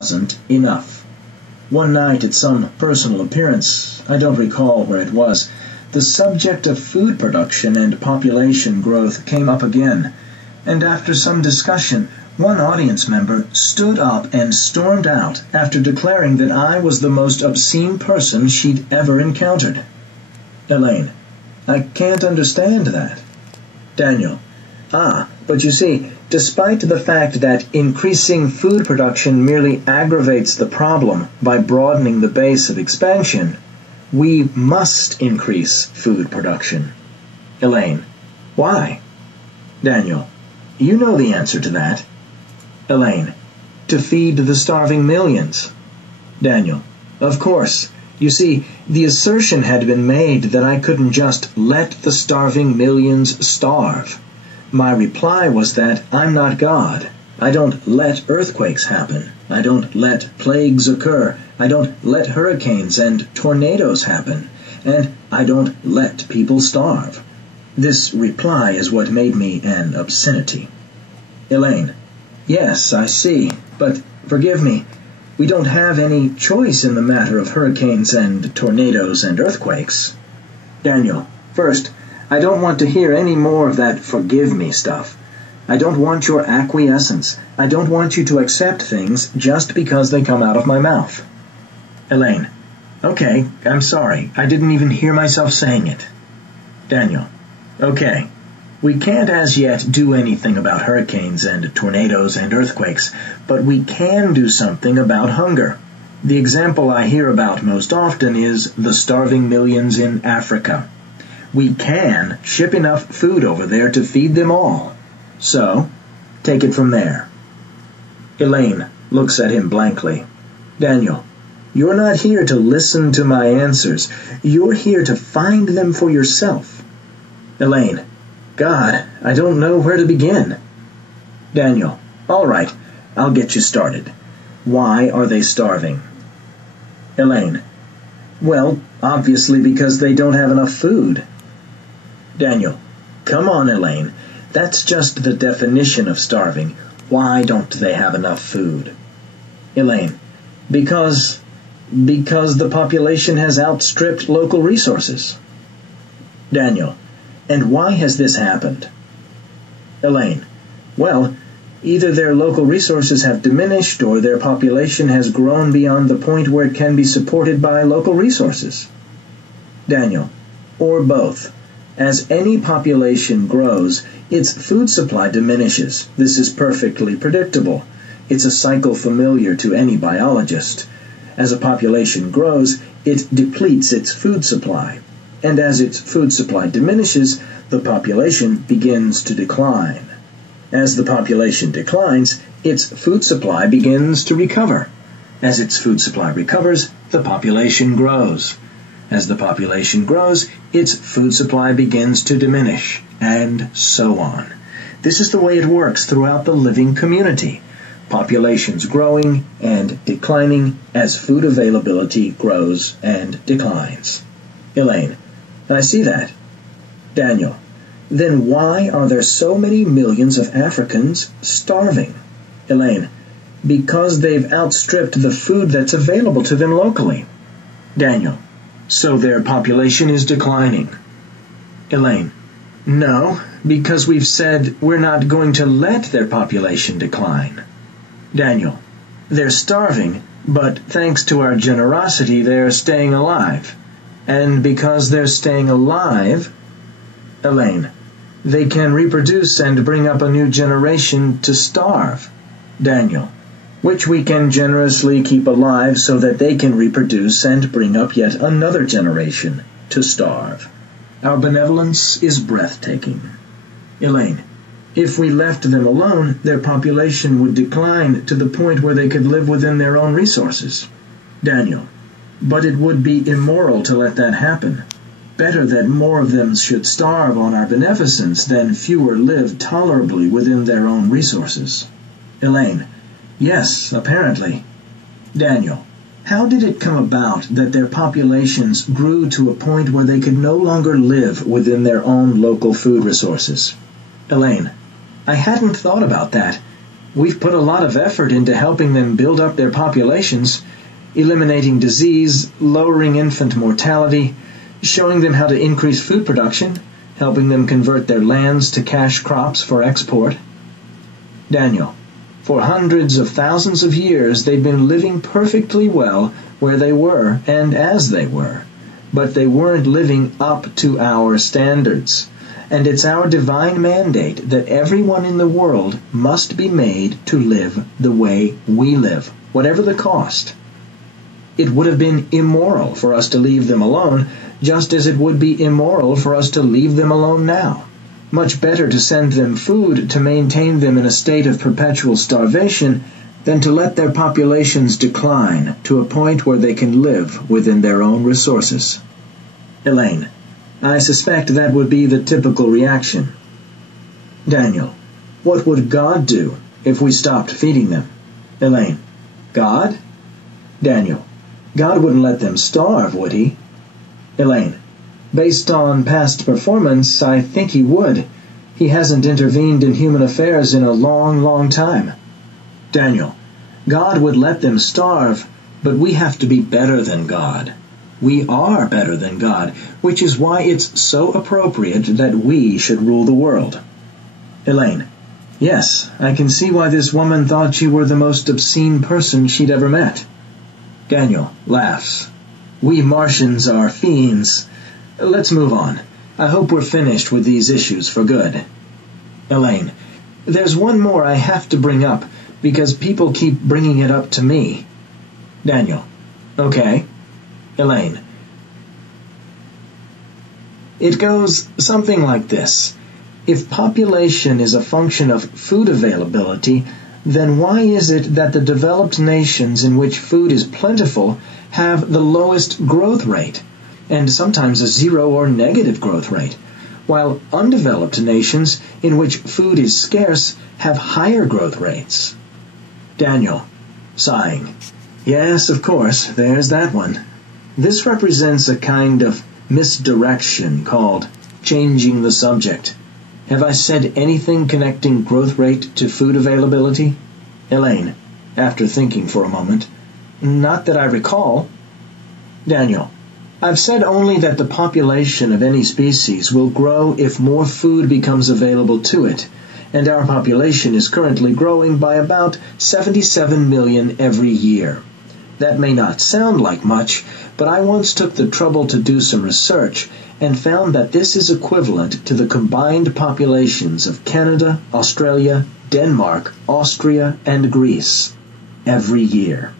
wasn't enough. One night at some personal appearance, I don't recall where it was, the subject of food production and population growth came up again, and after some discussion, one audience member stood up and stormed out after declaring that I was the most obscene person she'd ever encountered. Elaine: I can't understand that. Daniel: but you see, despite the fact that increasing food production merely aggravates the problem by broadening the base of expansion, we must increase food production. Elaine: Why? Daniel: You know the answer to that. Elaine: To feed the starving millions. Daniel: Of course. You see, the assertion had been made that I couldn't just let the starving millions starve. My reply was that I'm not God. I don't let earthquakes happen. I don't let plagues occur. I don't let hurricanes and tornadoes happen. And I don't let people starve. This reply is what made me an obscenity. Elaine: Yes, I see. But forgive me, we don't have any choice in the matter of hurricanes and tornadoes and earthquakes. Daniel: First, I don't want to hear any more of that forgive me stuff. I don't want your acquiescence. I don't want you to accept things just because they come out of my mouth. Elaine: Okay, I'm sorry. I didn't even hear myself saying it. Daniel: Okay. We can't as yet do anything about hurricanes and tornadoes and earthquakes, but we can do something about hunger. The example I hear about most often is the starving millions in Africa. We can ship enough food over there to feed them all. So, take it from there. Elaine looks at him blankly. Daniel: You're not here to listen to my answers. You're here to find them for yourself. Elaine: God, I don't know where to begin. Daniel: All right, I'll get you started. Why are they starving? Elaine: Well, obviously because they don't have enough food. Daniel: Come on, Elaine. That's just the definition of starving. Why don't they have enough food? Elaine: Because the population has outstripped local resources. Daniel: And why has this happened? Elaine: Well, either their local resources have diminished or their population has grown beyond the point where it can be supported by local resources. Daniel: Or both. As any population grows, its food supply diminishes. This is perfectly predictable. It's a cycle familiar to any biologist. As a population grows, it depletes its food supply. And as its food supply diminishes, the population begins to decline. As the population declines, its food supply begins to recover. As its food supply recovers, the population grows. As the population grows, its food supply begins to diminish, and so on. This is the way it works throughout the living community. Populations growing and declining as food availability grows and declines. Elaine: I see that. Daniel: Then why are there so many millions of Africans starving? Elaine: Because they've outstripped the food that's available to them locally. Daniel: So their population is declining. Elaine: No, because we've said we're not going to let their population decline. Daniel: They're starving, but thanks to our generosity they're staying alive. And because they're staying alive... Elaine: They can reproduce and bring up a new generation to starve. Daniel: Which we can generously keep alive so that they can reproduce and bring up yet another generation to starve. Our benevolence is breathtaking. Elaine: If we left them alone, their population would decline to the point where they could live within their own resources. Daniel: But it would be immoral to let that happen. Better that more of them should starve on our beneficence than fewer live tolerably within their own resources. Elaine: Yes, apparently. Daniel: How did it come about that their populations grew to a point where they could no longer live within their own local food resources? Elaine: I hadn't thought about that. We've put a lot of effort into helping them build up their populations, eliminating disease, lowering infant mortality, showing them how to increase food production, helping them convert their lands to cash crops for export. Daniel, for hundreds of thousands of years they've been living perfectly well where they were and as they were, but they weren't living up to our standards. And it's our divine mandate that everyone in the world must be made to live the way we live, whatever the cost. It would have been immoral for us to leave them alone, just as it would be immoral for us to leave them alone now. Much better to send them food to maintain them in a state of perpetual starvation than to let their populations decline to a point where they can live within their own resources. Elaine, I suspect that would be the typical reaction. Daniel, what would God do if we stopped feeding them? Elaine, God? Daniel, God wouldn't let them starve, would he? Elaine, based on past performance, I think he would. He hasn't intervened in human affairs in a long, long time. Daniel, God would let them starve, but we have to be better than God. We are better than God, which is why it's so appropriate that we should rule the world. Elaine, yes, I can see why this woman thought you were the most obscene person she'd ever met. Daniel laughs. We Martians are fiends. Let's move on. I hope we're finished with these issues for good. Elaine, there's one more I have to bring up, because people keep bringing it up to me. Daniel, okay. Elaine, it goes something like this. If population is a function of food availability, then why is it that the developed nations in which food is plentiful have the lowest growth rate, and sometimes a zero or negative growth rate, while undeveloped nations in which food is scarce have higher growth rates? Daniel, sighing. Yes, of course, there's that one. This represents a kind of misdirection called changing the subject. Have I said anything connecting growth rate to food availability? Elaine, after thinking for a moment, not that I recall. Daniel, I've said only that the population of any species will grow if more food becomes available to it, and our population is currently growing by about 77 million every year. That may not sound like much, but I once took the trouble to do some research and found that this is equivalent to the combined populations of Canada, Australia, Denmark, Austria, and Greece every year.